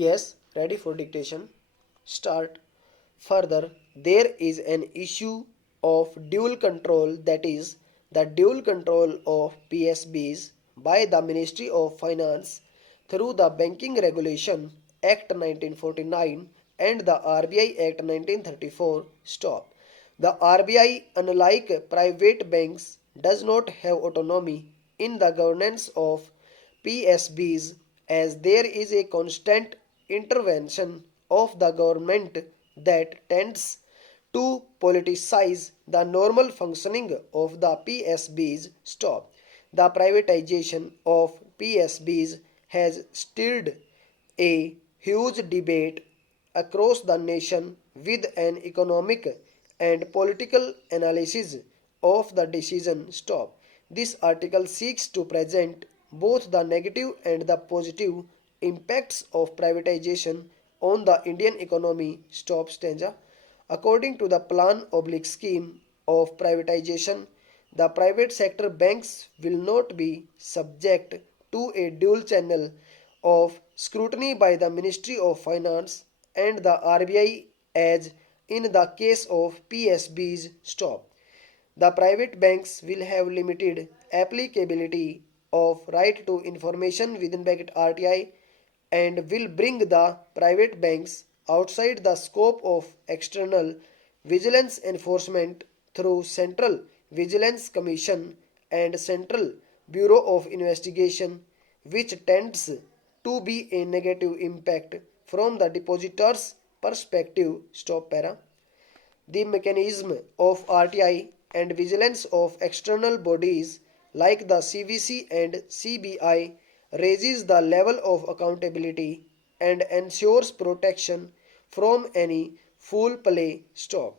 Yes, ready for dictation. Start. Further, there is an issue of dual control, that is, the dual control of PSBs by the Ministry of Finance through the Banking Regulation Act 1949 and the RBI Act 1934. Stop. The RBI, unlike private banks, does not have autonomy in the governance of PSBs, as there is a constant intervention of the government that tends to politicize the normal functioning of the PSBs. Stop. The privatization of PSBs has stirred a huge debate across the nation with an economic and political analysis of the decision. Stop. This article seeks to present both the negative and the positive impacts of privatization on the Indian economy. Stop stanza. According to the plan oblique scheme of privatization, the private sector banks will not be subject to a dual channel of scrutiny by the Ministry of Finance and the RBI as in the case of PSBs. Stop. The private banks will have limited applicability of right to information within bracket RTI and will bring the private banks outside the scope of external vigilance enforcement through Central Vigilance Commission and Central Bureau of Investigation, which tends to be a negative impact from the depositor's perspective. Stop para. The mechanism of RTI and vigilance of external bodies like the CVC and CBI raises the level of accountability and ensures protection from any foul play. Stop.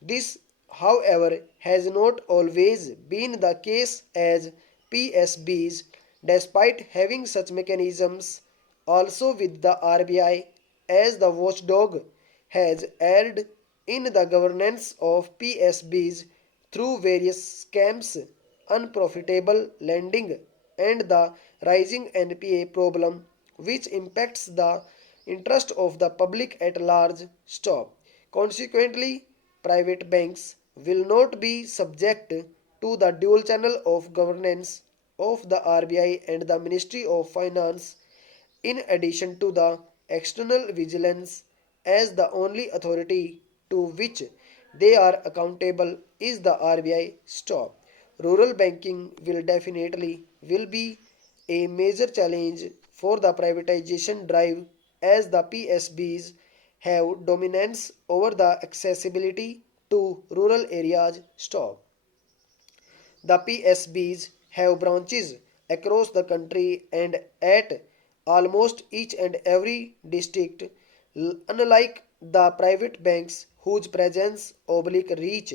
This, however, has not always been the case, as PSBs, despite having such mechanisms also with the RBI as the watchdog, has erred in the governance of PSBs through various scams, unprofitable lending, and the rising NPA problem, which impacts the interest of the public at large. Stop. Consequently, private banks will not be subject to the dual channel of governance of the RBI and the Ministry of Finance, in addition to the external vigilance, as the only authority to which they are accountable is the RBI. Stop. Rural banking will be a major challenge for the privatization drive, as the PSBs have dominance over the accessibility to rural areas. Stop. The PSBs have branches across the country and at almost each and every district, unlike the private banks whose presence oblique reach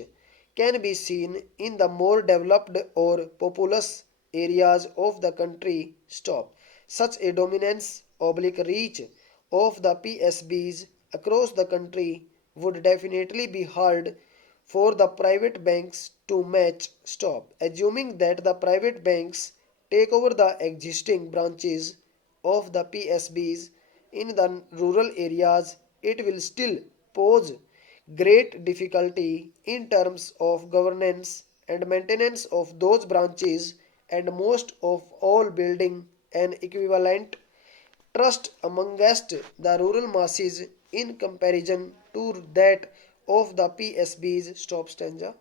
can be seen in the more developed or populous areas of the country. Stop. Such a dominance oblique reach of the PSBs across the country would definitely be hard for the private banks to match. Stop. Assuming that the private banks take over the existing branches of the PSBs in the rural areas, it will still pose great difficulty in terms of governance and maintenance of those branches, and most of all building an equivalent trust amongst the rural masses in comparison to that of the PSBs. Stop stanza.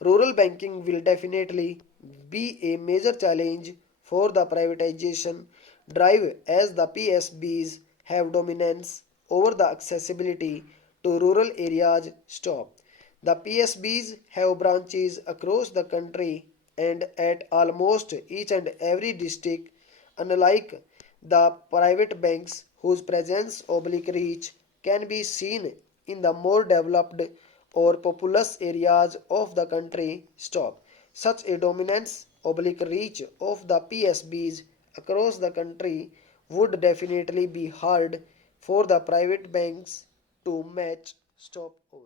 Rural banking will definitely be a major challenge for the privatization drive, as the PSBs have dominance over the accessibility to rural areas. Stop. The PSBs have branches across the country and at almost each and every district, unlike the private banks whose presence oblique reach can be seen in the more developed or populous areas of the country. Stop. Such a dominance oblique reach of the PSBs across the country would definitely be hard for the private banks to match. Stop. Over.